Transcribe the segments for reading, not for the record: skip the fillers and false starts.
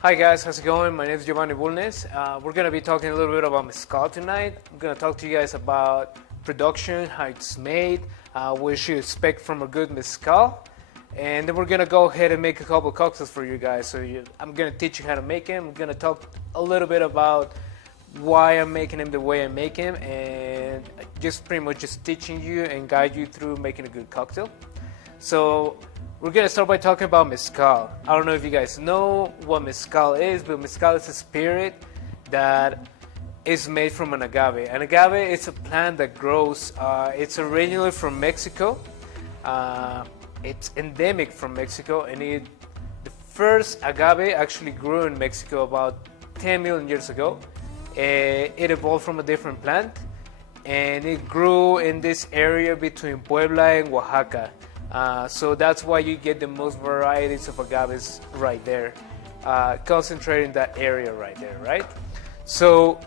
Hi guys, how's it going? My name is Giovanni Bulnes. We're going to be talking a little bit about Mezcal tonight. I'm going to talk to you guys about production, how it's made, what you should expect from a good Mezcal. And then we're going to go ahead and make a couple of cocktails for you guys. I'm going to teach you how to make them. I'm going to talk a little bit about why I'm making them the way I make them, and just pretty much just teaching you and guide you through making a good cocktail. So we're going to start by talking about Mezcal. I don't know if you guys know what Mezcal is, but Mezcal is a spirit that is made from an agave. An agave is a plant that grows. It's originally from Mexico. It's endemic from Mexico, and the first agave actually grew in Mexico about 10 million years ago. It evolved from a different plant, and it grew in this area between Puebla and Oaxaca. So that's why you get the most varieties of agaves right there, concentrated in that area right there, right? So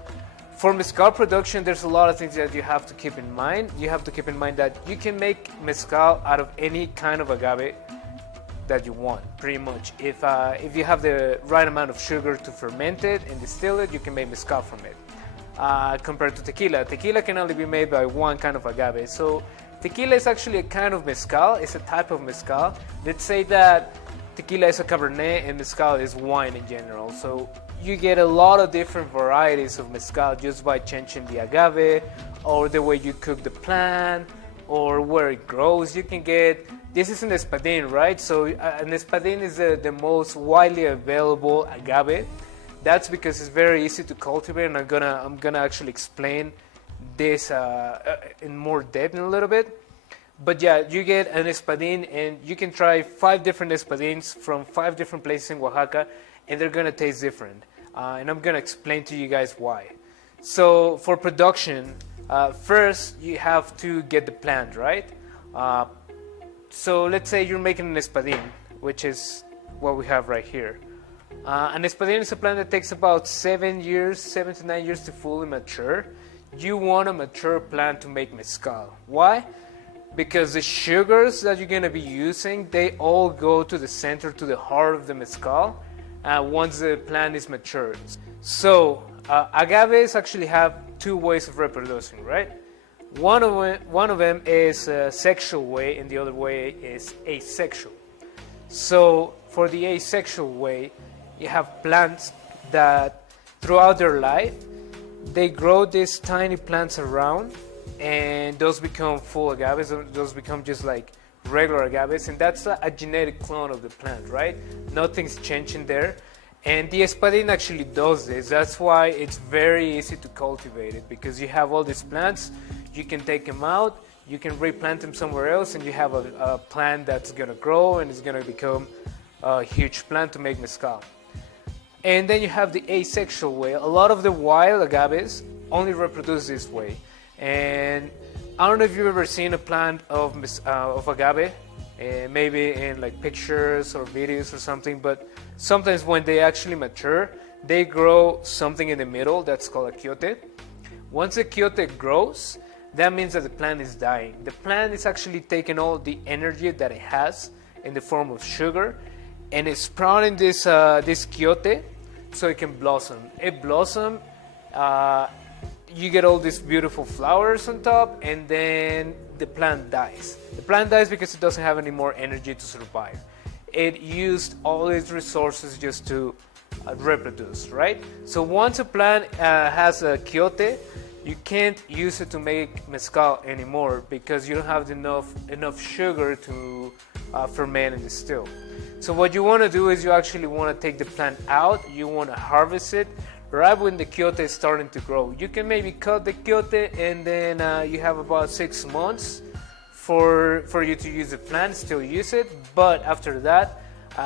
for Mezcal production, there's a lot of things that you have to keep in mind. You have to keep in mind that you can make Mezcal out of any kind of agave that you want, pretty much. If you have the right amount of sugar to ferment it and distill it, you can make Mezcal from it. Compared to tequila. Tequila can only be made by one kind of agave. So tequila is actually a kind of Mezcal. It's a type of Mezcal. Let's say that tequila is a Cabernet and Mezcal is wine in general. So you get a lot of different varieties of Mezcal just by changing the agave or the way you cook the plant or where it grows. You can get, this is an espadín, right? So an espadín is the most widely available agave. That's because it's very easy to cultivate, and I'm gonna actually explain this in more depth in a little bit. But yeah, you get an espadín, and you can try 5 different espadíns from 5 different places in Oaxaca, and they're gonna taste different. And I'm gonna explain to you guys why. So for production, first you have to get the plant, right? So let's say you're making an espadín, which is what we have right here. An espadín is a plant that takes about 7 to 9 years to fully mature. You want a mature plant to make Mezcal. Why? Because the sugars that you're going to be using, they all go to the center, to the heart of the Mezcal, once the plant is mature. So agaves actually have 2 ways of reproducing, right? One of them is a sexual way, and the other way is asexual. So for the asexual way, you have plants that throughout their life, they grow these tiny plants around, and those become full agaves. Those become just like regular agaves, and that's a genetic clone of the plant, right? Nothing's changing there. And the espadín actually does this. That's why it's very easy to cultivate it, because you have all these plants. You can take them out, you can replant them somewhere else, and you have a plant that's going to grow and it's going to become a huge plant to make Mezcal. And then you have the asexual way. A lot of the wild agaves only reproduce this way. And I don't know if you've ever seen a plant of agave, maybe in like pictures or videos or something, but sometimes when they actually mature, they grow something in the middle that's called a quiote. Once a quiote grows, that means that the plant is dying. The plant is actually taking all the energy that it has in the form of sugar, and it's sprouting this quiote so it can blossom. It blossoms, you get all these beautiful flowers on top, and then the plant dies. The plant dies because it doesn't have any more energy to survive. It used all its resources just to reproduce, right? So once a plant has a quiote, you can't use it to make Mezcal anymore because you don't have enough sugar to ferment and distill. So what you want to do is you actually want to take the plant out. You want to harvest it right when the quiote is starting to grow. You can maybe cut the quiote, and then you have about 6 months for you to use the plant, still use it. But after that,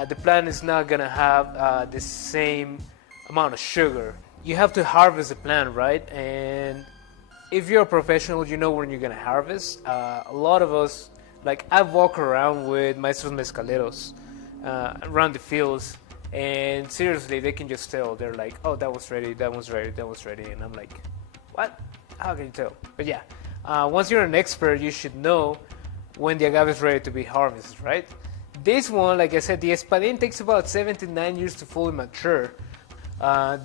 the plant is not going to have the same amount of sugar. You have to harvest the plant, right? And if you're a professional, you know when you're going to harvest. A lot of us, like I've walked around with maestros mezcaleros around the fields, and seriously, they can just tell. They're like, oh, that was ready, that was ready, that was ready. And I'm like, what? How can you tell? But yeah, once you're an expert, you should know when the agave is ready to be harvested, right? This one, like I said, the espadín takes about 7 to 9 years to fully mature.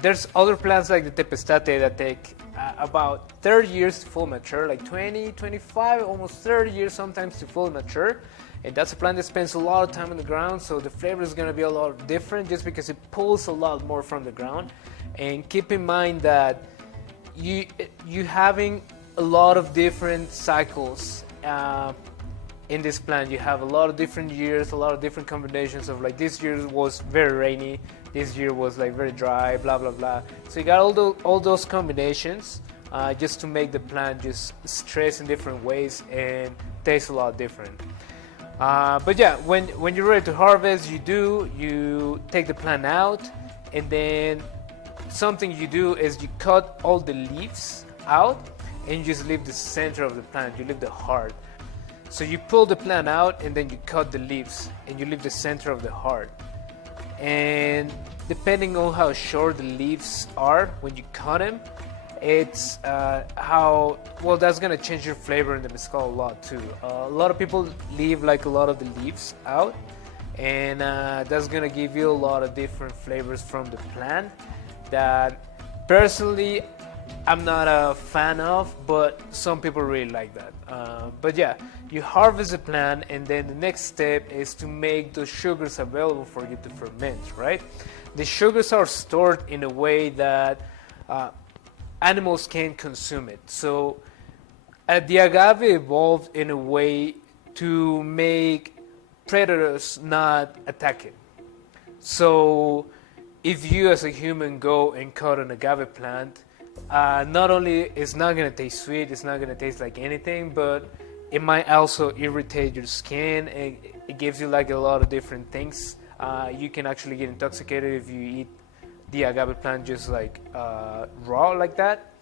There's other plants like the tepestate that take about 30 years to fully mature, like 20, 25, almost 30 years sometimes to fully mature. And that's a plant that spends a lot of time on the ground, so the flavor is going to be a lot different just because it pulls a lot more from the ground. And keep in mind that you having a lot of different cycles in this plant. You have a lot of different years, a lot of different combinations of, like, this year was very rainy, this year was like very dry, blah blah blah. So you got all those combinations just to make the plant just stress in different ways and taste a lot different. But yeah, when you're ready to harvest, you take the plant out, and then something you do is you cut all the leaves out and you just leave the center of the plant, you leave the heart. So you pull the plant out and then you cut the leaves and you leave the center of the heart. And depending on how short the leaves are when you cut them, it's how well that's gonna change your flavor in the mezcal a lot too. A lot of people leave like a lot of the leaves out, and that's gonna give you a lot of different flavors from the plant that personally I'm not a fan of, but some people really like that. But yeah, you harvest the plant, and then the next step is to make those sugars available for you to ferment, right? The sugars are stored in a way that animals can consume it. So the agave evolved in a way to make predators not attack it. So if you as a human go and cut an agave plant, not only it's not going to taste sweet, it's not going to taste like anything, but it might also irritate your skin. It gives you like a lot of different things. You can actually get intoxicated if you eat the agave plant just like raw like that.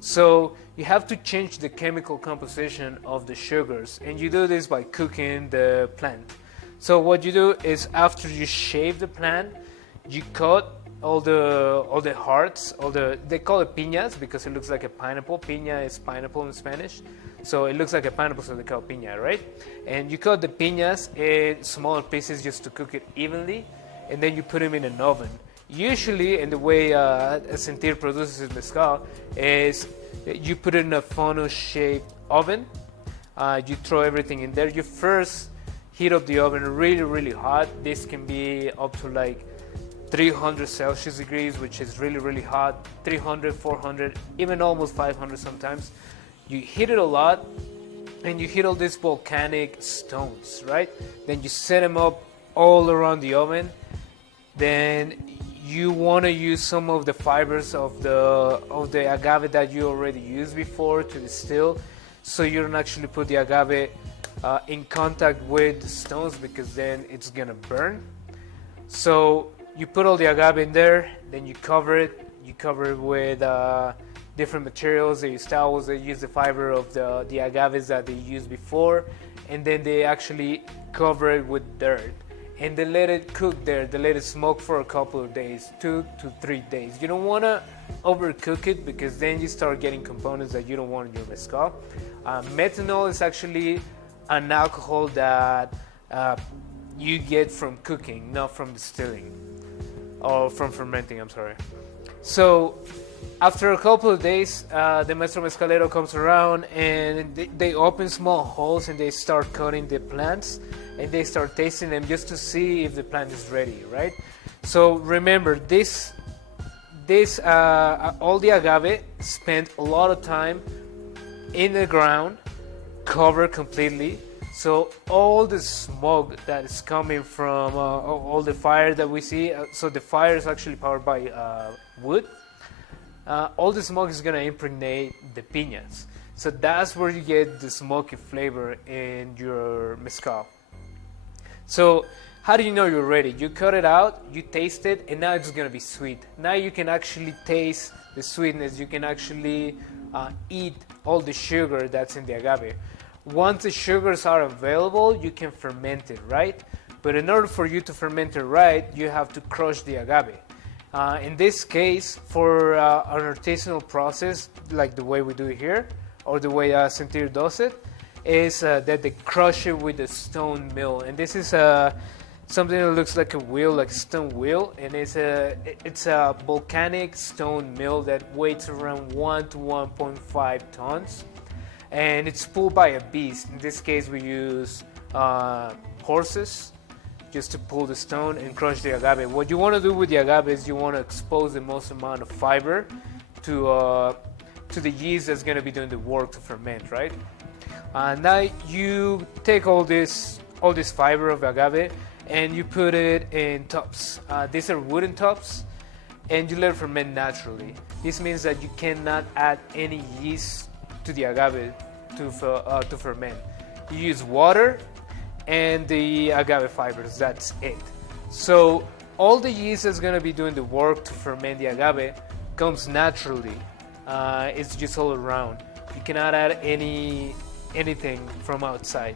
So you have to change the chemical composition of the sugars, and you do this by cooking the plant. So what you do is, after you shave the plant, you cut all the hearts, they call it piñas because it looks like a pineapple. Piña is pineapple in Spanish, so it looks like a pineapple, so they call it piña, right? And you cut the piñas in smaller pieces just to cook it evenly, and then you put them in an oven. Usually, and the way Sentir produces his mezcal is you put it in a funnel-shaped oven. You throw everything in there. You first heat up the oven really, really hot. This can be up to like 300 Celsius degrees, which is really, really hot. 300, 400, even almost 500 sometimes. You heat it a lot, and you heat all these volcanic stones, right? Then you set them up all around the oven. Then you want to use some of the fibers of the agave that you already used before to distill, so you don't actually put the agave in contact with the stones, because then it's gonna burn. So you put all the agave in there, then you cover it with different materials. They use towels, they use the fiber of the agaves that they used before, and then they actually cover it with dirt. And they let it cook there, they let it smoke for a couple of days, 2 to 3 days. You don't want to overcook it, because then you start getting components that you don't want in your mezcal. Methanol is actually an alcohol that you get from cooking, not from distilling, or from fermenting, I'm sorry. So after a couple of days, the maestro mezcalero comes around, and they open small holes and they start cutting the plants, and they start tasting them just to see if the plant is ready, right? So remember, all the agave spent a lot of time in the ground, covered completely. So all the smoke that is coming from all the fire that we see, so the fire is actually powered by wood. All the smoke is gonna impregnate the piñas. So that's where you get the smoky flavor in your mezcal. So how do you know you're ready? You cut it out, you taste it, and now it's gonna be sweet. Now you can actually taste the sweetness. You can actually eat all the sugar that's in the agave. Once the sugars are available, you can ferment it, right? But in order for you to ferment it right, you have to crush the agave. In this case, for an artisanal process, like the way we do it here, or the way Sentir does it, is that they crush it with a stone mill. And this is something that looks like a wheel, like a stone wheel, and it's a volcanic stone mill that weighs around 1 to 1.5 tons, and it's pulled by a beast. In this case, we use horses just to pull the stone and crush the agave. What you want to do with the agave is you want to expose the most amount of fiber to the yeast that's going to be doing the work to ferment, right? Now you take all this fiber of agave and you put it in tubs. These are wooden tubs, and you let it ferment naturally. This means that you cannot add any yeast to the agave to ferment. You use water and the agave fibers, that's it. So all the yeast that's going to be doing the work to ferment the agave comes naturally. It's just all around. You cannot add anything from outside.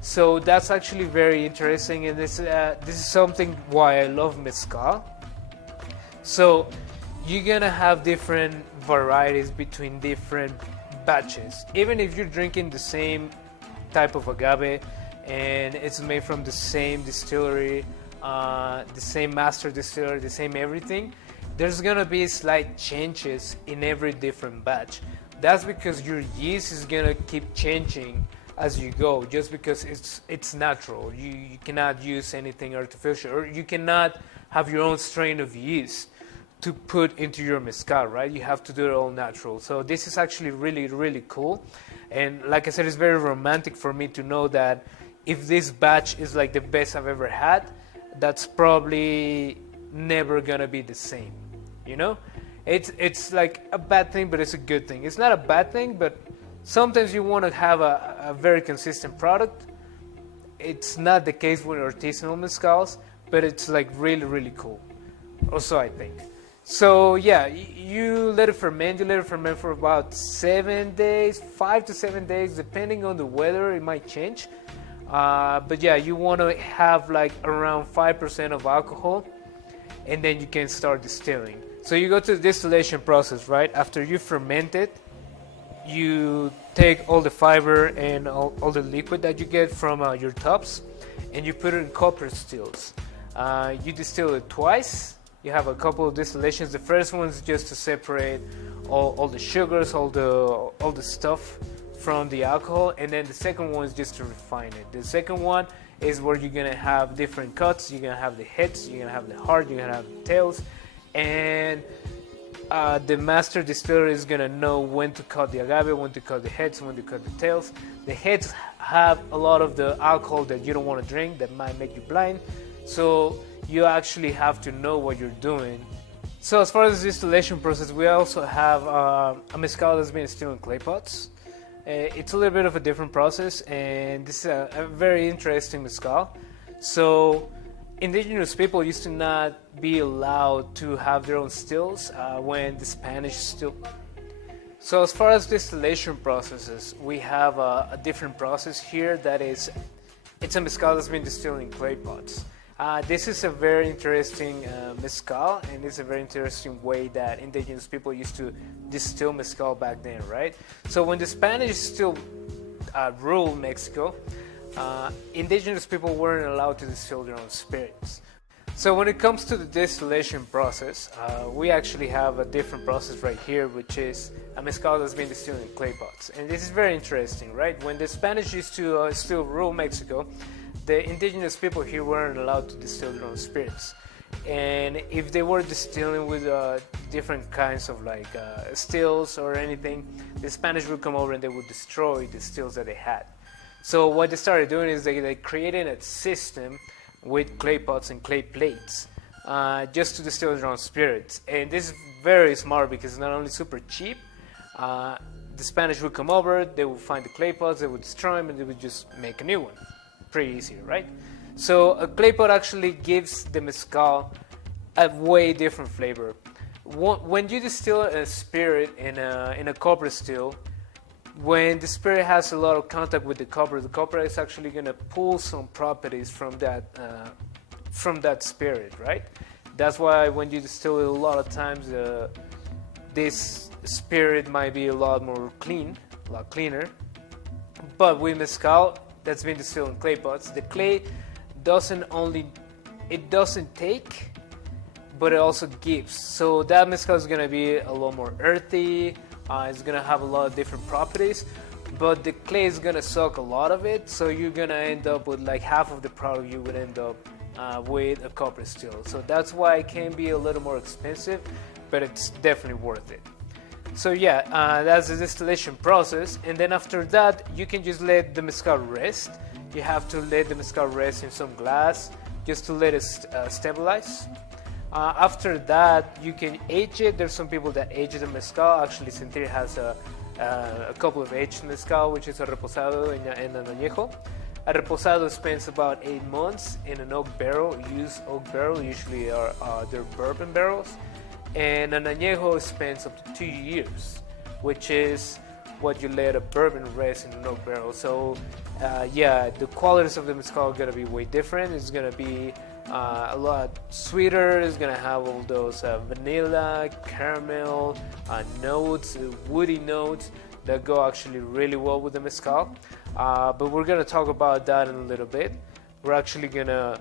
So that's actually very interesting, and this is something why I love mezcal. So you're gonna have different varieties between different batches. Even if you're drinking the same type of agave and it's made from the same distillery, the same master distiller, the same everything, there's gonna be slight changes in every different batch. That's because your yeast is gonna keep changing as you go, just because it's natural. You cannot use anything artificial, or you cannot have your own strain of yeast to put into your mezcal, right? You have to do it all natural. So this is actually really, really cool. And like I said, it's very romantic for me to know that if this batch is like the best I've ever had, that's probably never gonna be the same, you know? It's like a bad thing, but it's a good thing. It's not a bad thing, but sometimes you want to have a very consistent product. It's not the case with artisanal mezcals, but it's like really, really cool. Also, I think. So yeah, you let it ferment. You let it ferment for about 7 days, 5 to 7 days, depending on the weather. It might change. But yeah, you want to have like around 5% of alcohol, and then you can start distilling. So you go to the distillation process, right? After you ferment it, you take all the fiber and all the liquid that you get from your tubs, and you put it in copper stills. You distill it twice. You have a couple of distillations. The first one is just to separate all the sugars, all the stuff from the alcohol, and then the second one is just to refine it. The second one is where you're gonna have different cuts. You're gonna have the heads, you're gonna have the heart, you're gonna have the tails, and the master distiller is gonna know when to cut the agave, when to cut the heads, when to cut the tails. The heads have a lot of the alcohol that you don't want to drink, that might make you blind. So you actually have to know what you're doing. So as far as the distillation process, we also have a mezcal that's been distilled in clay pots. It's a little bit of a different process, and this is a very interesting mezcal. So indigenous people used to not be allowed to have their own stills when the Spanish still. So as far as distillation processes, we have a different process here that is, it's a mezcal that's been distilled in clay pots. This is a very interesting mezcal, and it's a very interesting way that indigenous people used to distill mezcal back then, right? So when the Spanish still ruled Mexico, indigenous people weren't allowed to distill their own spirits. So when it comes to the distillation process, we actually have a different process right here, which is a mezcal that's been distilled in clay pots. And this is very interesting, right? When the Spanish used to still rule Mexico, the indigenous people here weren't allowed to distill their own spirits. And if they were distilling with different kinds of like stills or anything, the Spanish would come over and they would destroy the stills that they had. So what they started doing is they created a system with clay pots and clay plates just to distill their own spirits. And this is very smart because it's not only super cheap, the Spanish would come over, they would find the clay pots, they would destroy them, and they would just make a new one. Pretty easy, right? So a clay pot actually gives the mezcal a way different flavor. When you distill a spirit in a copper still, when the spirit has a lot of contact with the copper is actually going to pull some properties from that spirit, right? That's why when you distill it, a lot of times this spirit might be a lot more clean, a lot cleaner. But with mezcal that's been distilled in clay pots, the clay doesn't only it doesn't take, but it also gives. So that mezcal is gonna be a lot more earthy. It's gonna have a lot of different properties, but the clay is gonna suck a lot of it. So you're gonna end up with like half of the product you would end up with a copper still. So that's why it can be a little more expensive, but it's definitely worth it. So yeah, that's the distillation process, and then after that you can just let the mezcal rest. You have to let the mezcal rest in some glass just to let it stabilize. After that you can age it. There's some people that age the mezcal. Actually, Sentir has a couple of aged mezcal, which is a reposado and an añejo. A reposado spends about 8 months in an oak barrel. Used oak barrel usually they're bourbon barrels. And an añejo spends up to 2 years, which is what you let a bourbon rest in an oak barrel. So yeah, the qualities of the mezcal are gonna be way different. It's gonna be a lot sweeter. It's gonna have all those vanilla, caramel notes, woody notes that go actually really well with the mezcal. But we're gonna talk about that in a little bit. We're actually gonna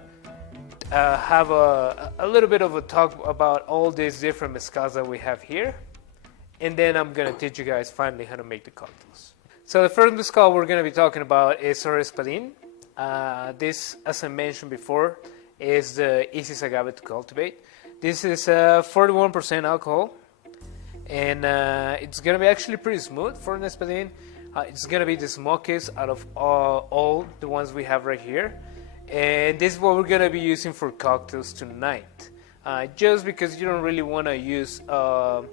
have a little bit of a talk about all these different mezcals that we have here, and then I'm gonna teach you guys finally how to make the cocktails. So the first mezcal we're gonna be talking about is our espadín. This, as I mentioned before, is the easiest agave to cultivate. This is 41% alcohol, and it's gonna be actually pretty smooth for an espadín. It's gonna be the smokiest out of all the ones we have right here. And this is what we're gonna be using for cocktails tonight. Just because you don't really want to use a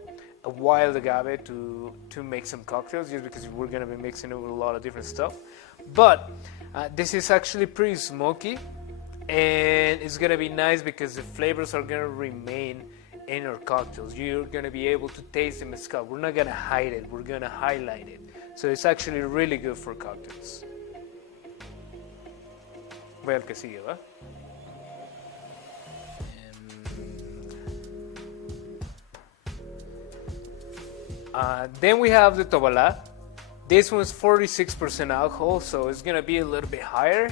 wild agave to make some cocktails, just because we're gonna be mixing it with a lot of different stuff. But this is actually pretty smoky, and it's gonna be nice because the flavors are gonna remain in our cocktails. You're gonna be able to taste the mezcal. We're not gonna hide it, we're gonna highlight it. So it's actually really good for cocktails. Voy al que sigue, ¿va? Then we have the Tobalá. This one's 46% alcohol, so it's gonna be a little bit higher,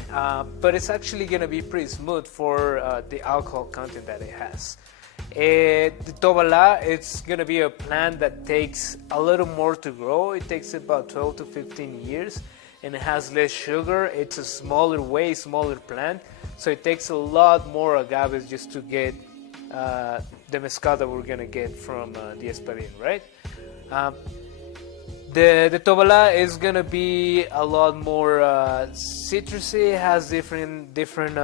but it's actually gonna be pretty smooth for the alcohol content that it has. The Tobalá, it's gonna be a plant that takes a little more to grow. It takes about 12 to 15 years. And it has less sugar. It's a way smaller plant, so it takes a lot more agaves just to get the mezcal that we're gonna get from the espadín, right? The Tobalá is gonna be a lot more citrusy. It has different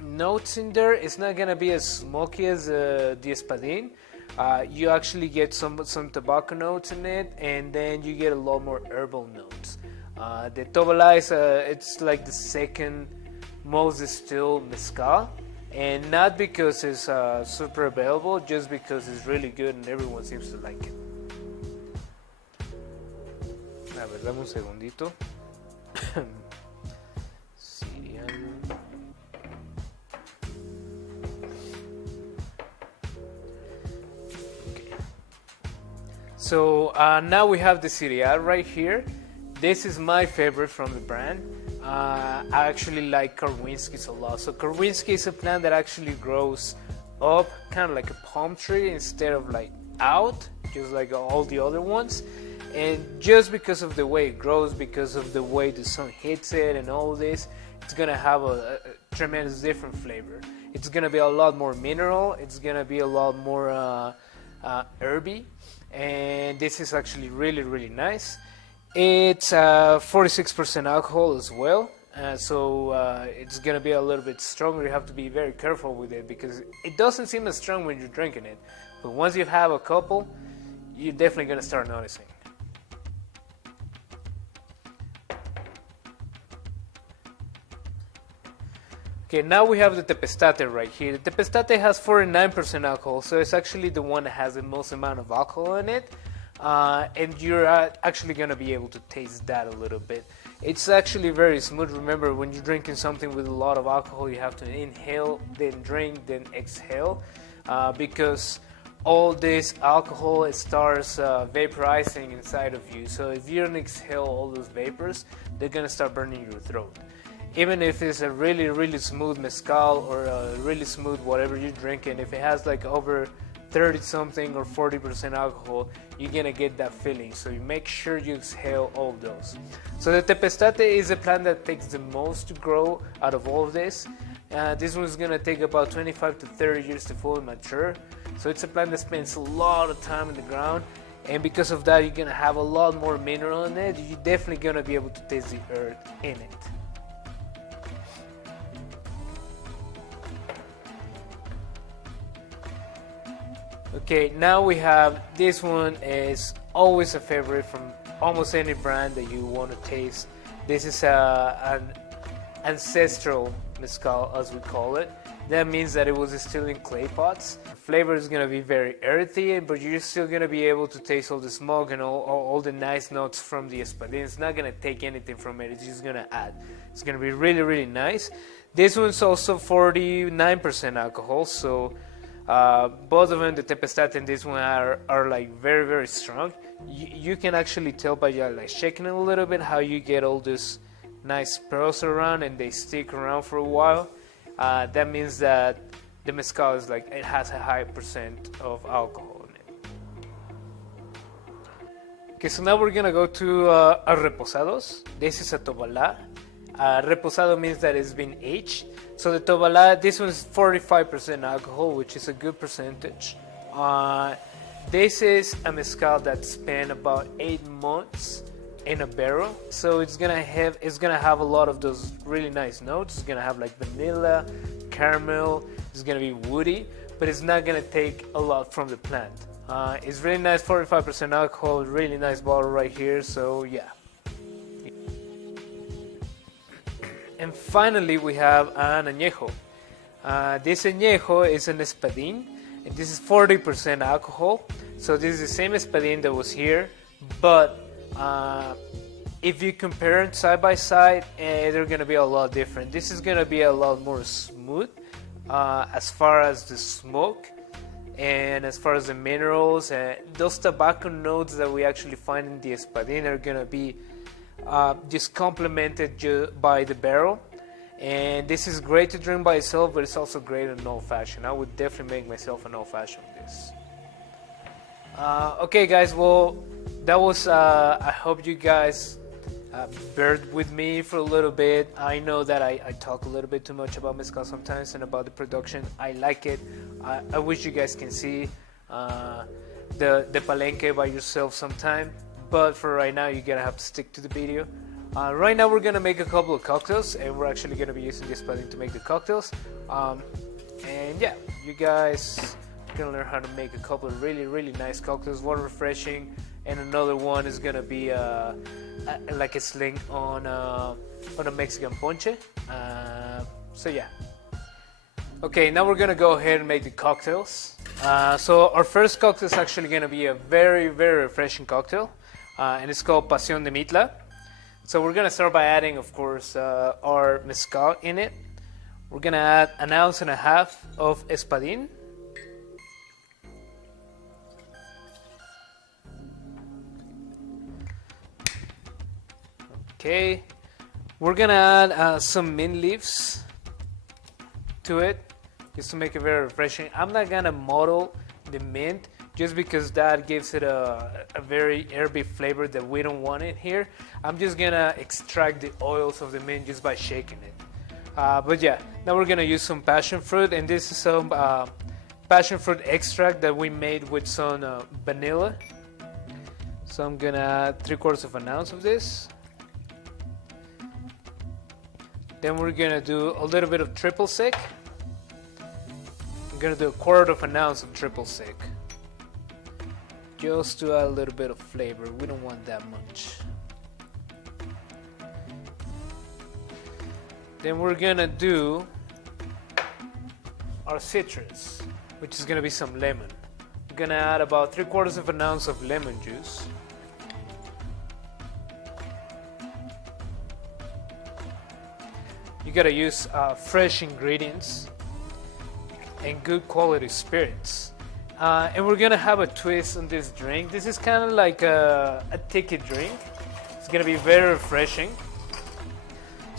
notes in there. It's not gonna be as smoky as the espadín. You actually get some tobacco notes in it, and then you get a lot more herbal notes. The Tobalá is it's like the second most distilled mezcal, and not because it's super available, just because it's really good and everyone seems to like it. A ver, dame un segundito. Okay. So now we have the cereal right here. This is my favorite from the brand. I actually like Karwinskis a lot. So Karwinski is a plant that actually grows up kind of like a palm tree instead of like out, just like all the other ones. And just because of the way it grows, because of the way the sun hits it and all this, it's gonna have a tremendous different flavor. It's gonna be a lot more mineral. It's gonna be a lot more herby. And this is actually really, really nice. It's 46% alcohol as well, so it's gonna be a little bit stronger. You have to be very careful with it because it doesn't seem as strong when you're drinking it, but once you have a couple, you're definitely gonna start noticing. Okay, now we have the Tepestate right here. The Tepestate has 49% alcohol, so it's actually the one that has the most amount of alcohol in it. And you're actually going to be able to taste that a little bit. It's actually very smooth. Remember, when you're drinking something with a lot of alcohol, you have to inhale, then drink, then exhale, because all this alcohol starts vaporizing inside of you. So if you don't exhale all those vapors, they're going to start burning your throat. even if it's a really smooth mezcal or a really smooth whatever you're drinking, if it has like over 30 something or 40% alcohol, you're gonna get that feeling. So you make sure you exhale all of those. So the tepestate is a plant that takes the most to grow out of all of this. This one's gonna take about 25 to 30 years to fully mature. So it's a plant that spends a lot of time in the ground, and because of that, you're gonna have a lot more mineral in it. You're definitely gonna be able to taste the earth in it. Okay, now we have this one. Is always a favorite from almost any brand that you want to taste. This is an ancestral mezcal, as we call it. That means that it was distilled in clay pots. The flavor is going to be very earthy, but you're still going to be able to taste all the smoke and all the nice notes from the espadín. It's not going to take anything from it, it's just going to add. It's going to be really nice. This one's also 49% alcohol, so both of them, the tepestate and this one, are like very strong. You can actually tell by like shaking it a little bit how you get all this nice pearls around and they stick around for a while. That means that the mezcal is like, it has a high percent of alcohol in it. Okay, so now we're gonna go to our reposados. This is a tobalá. Reposado means that it's been aged. So the tobalá, this one's 45% alcohol, which is a good percentage. This is a mezcal that spent about 8 months in a barrel, so it's gonna have a lot of those really nice notes. It's gonna have like vanilla, caramel. It's gonna be woody, but it's not gonna take a lot from the plant. It's really nice, 45% alcohol, really nice bottle right here. So yeah. And finally, we have an añejo. This añejo is an espadín, and this is 40% alcohol. So this is the same espadín that was here, but if you compare it side by side, they're going to be a lot different. This is going to be a lot more smooth as far as the smoke and as far as the minerals. Those tobacco notes that we actually find in the espadín are going to be just complemented by the barrel. And this is great to drink by itself, but it's also great in an old-fashioned. I would definitely make myself an old-fashioned with this. Okay guys, well, that was I hope you guys bear with me for a little bit. I know that I talk a little bit too much about mezcal sometimes and about the production. I like it. I wish you guys can see the palenque by yourself sometime, but for right now you're gonna have to stick to the video. Right now we're gonna make a couple of cocktails, and we're actually gonna be using this espadín to make the cocktails. And yeah, you guys are gonna learn how to make a couple of really nice cocktails, one refreshing, and another one is gonna be like a sling on a Mexican ponche. So yeah. Okay, now we're gonna go ahead and make the cocktails. So our first cocktail is actually gonna be a very refreshing cocktail, and it's called Pasión de Mitla. So we're gonna start by adding, of course, our mezcal in it. We're gonna add 1.5 ounces of espadín. Okay, we're gonna add some mint leaves to it, just to make it very refreshing. I'm not gonna model the mint, just because that gives it a very herby flavor that we don't want in here. I'm just gonna extract the oils of the mint just by shaking it. But yeah, now we're gonna use some passion fruit, and this is some passion fruit extract that we made with some vanilla. So I'm gonna add 3/4 ounce of this. Then we're gonna do a little bit of triple sec. I'm gonna do 1/4 ounce of triple sec, just to add a little bit of flavor. We don't want that much. Then we're gonna do our citrus, which is gonna be some lemon. I'm gonna add about 3/4 ounce of lemon juice. You gotta use fresh ingredients and good quality spirits. And we're gonna have a twist on this drink. This is kind of like a tiki drink. It's gonna be very refreshing.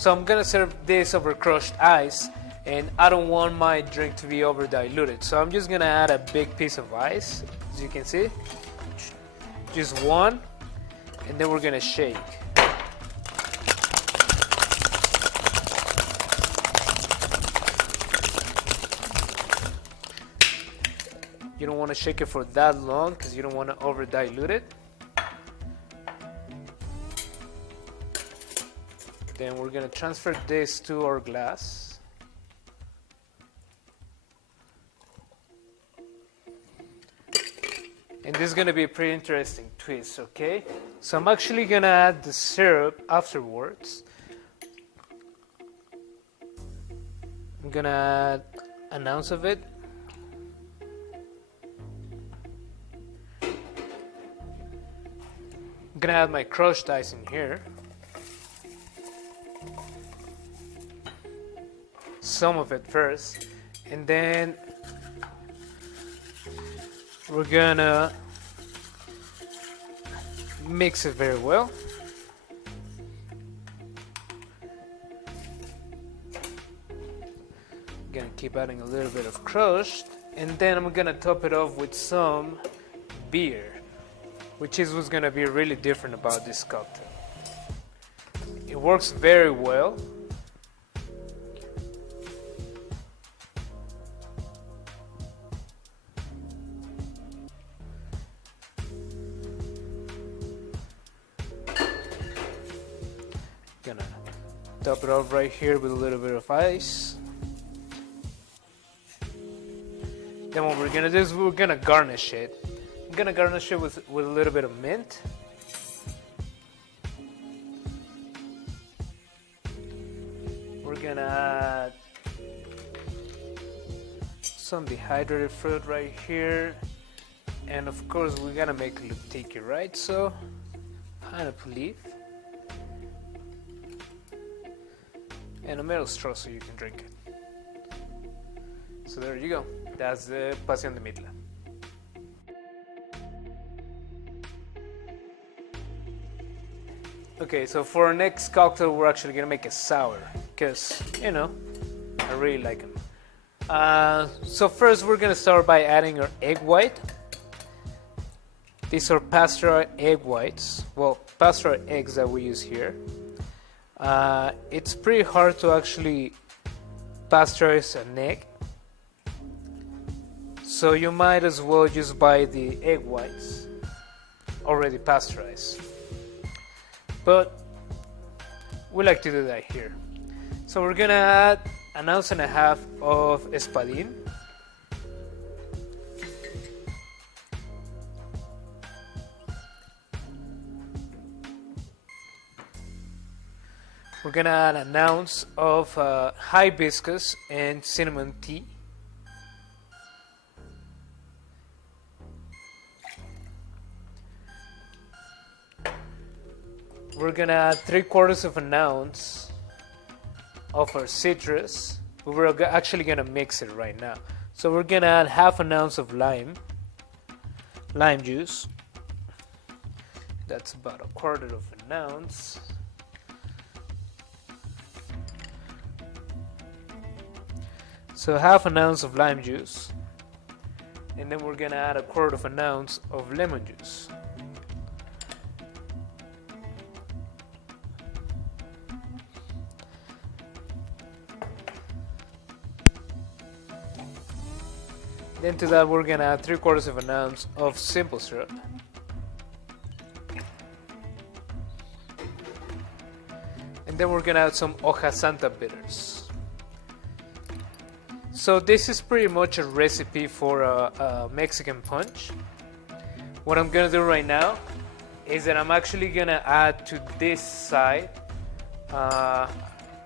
So I'm gonna serve this over crushed ice, and I don't want my drink to be over diluted. So I'm just gonna add a big piece of ice, as you can see, just one, and then we're gonna shake. You don't want to shake it for that long because you don't want to over dilute it. Then we're going to transfer this to our glass. And this is going to be a pretty interesting twist, okay? So I'm actually going to add the syrup afterwards. I'm going to add an ounce of it. I'm gonna add my crushed ice in here. Some of it first, and then we're gonna mix it very well. Gonna keep adding a little bit of crushed, and then I'm gonna top it off with some beer, which is what's gonna be really different about this cocktail. It works very well. Gonna top it off right here with a little bit of ice. Then what we're gonna do is we're gonna garnish it. I'm gonna garnish it with a little bit of mint. We're gonna add some dehydrated fruit right here, and of course we're gonna make it look tiki, right? So pineapple leaf and a metal straw so you can drink it. So there you go. That's the Pasión de Mitla. Okay, so for our next cocktail, we're actually gonna make a sour, because, you know, I really like them. So first, we're gonna start by adding our egg white. These are pasteurized egg whites. Well, pasteurized eggs that we use here. It's pretty hard to actually pasteurize an egg, so you might as well just buy the egg whites already pasteurized. But we like to do that here. So we're gonna add an ounce and a half of espadín. We're gonna add an ounce of hibiscus and cinnamon tea. We're gonna add 3/4 of an ounce of our citrus. We're actually gonna mix it right now. So we're gonna add half an ounce of lime juice. That's about 1/4 of an ounce. So half an ounce of lime juice, and then we're gonna add 1/4 of an ounce of lemon juice. Then to that we're gonna add 3/4 of an ounce of simple syrup. And then we're gonna add some hoja santa bitters. So this is pretty much a recipe for a Mexican punch. What I'm gonna do right now is that I'm actually gonna add to this side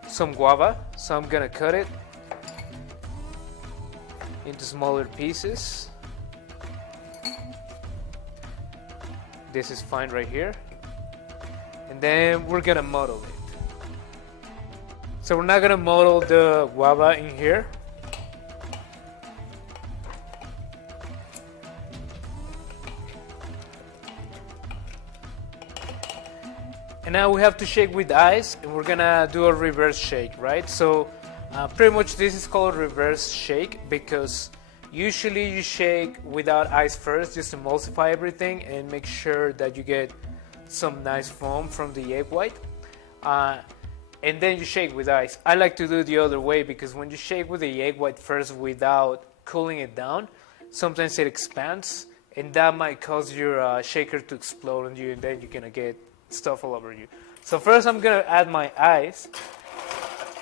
some guava. So I'm gonna cut it into smaller pieces. This is fine right here. And then we're gonna muddle it. So we're not gonna muddle the guava in here. And now we have to shake with ice, and we're gonna do a reverse shake, right? So pretty much this is called reverse shake because usually you shake without ice first just to emulsify everything and make sure that you get some nice foam from the egg white. And then you shake with ice. I like to do it the other way because when you shake with the egg white first without cooling it down, sometimes it expands and that might cause your shaker to explode on you, and then you're gonna get stuff all over you. So first I'm gonna add my ice,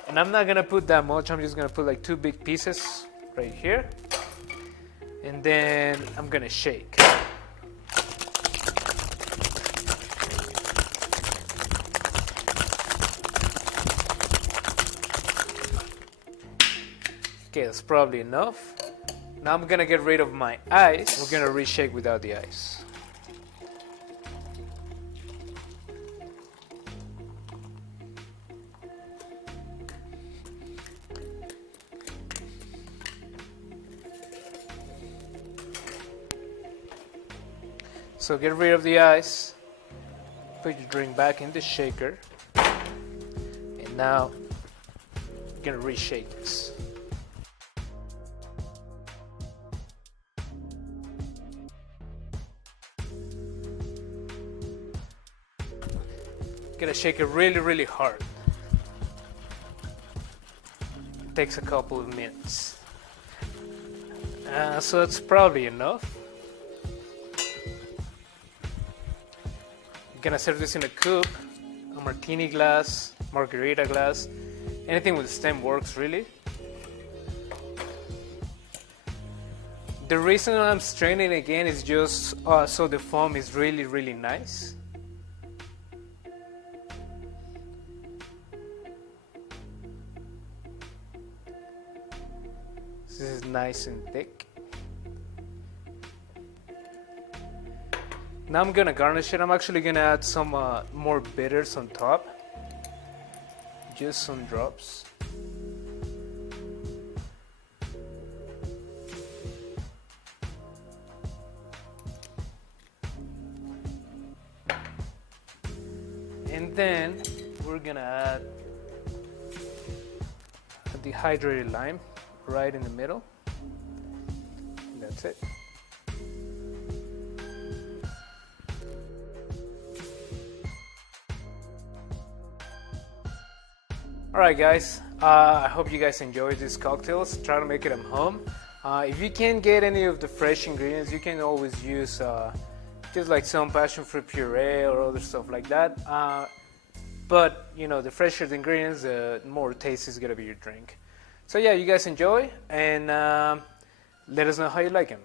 and I'm not gonna put that much. I'm just gonna put like 2 big pieces right here, and then I'm gonna shake. Okay, that's probably enough. Now I'm gonna get rid of my ice. We're gonna reshake without the ice. So get rid of the ice, put your drink back in the shaker, and now I'm gonna reshake this. Gonna shake it really, really hard. It takes a couple of minutes. So that's probably enough. Gonna serve this in a coupe, a martini glass, margarita glass, anything with a stem works really. The reason I'm straining again is just so the foam is really, really nice. This is nice and thick. Now I'm gonna garnish it. I'm actually gonna add some more bitters on top. Just some drops. And then we're gonna add a dehydrated lime right in the middle. And that's it. Alright guys, I hope you guys enjoyed these cocktails. Try to make it at home. If you can't get any of the fresh ingredients, you can always use just like some passion fruit puree or other stuff like that. But you know, the fresher the ingredients, the more tasty is gonna be your drink. So yeah, you guys enjoy, and let us know how you like them.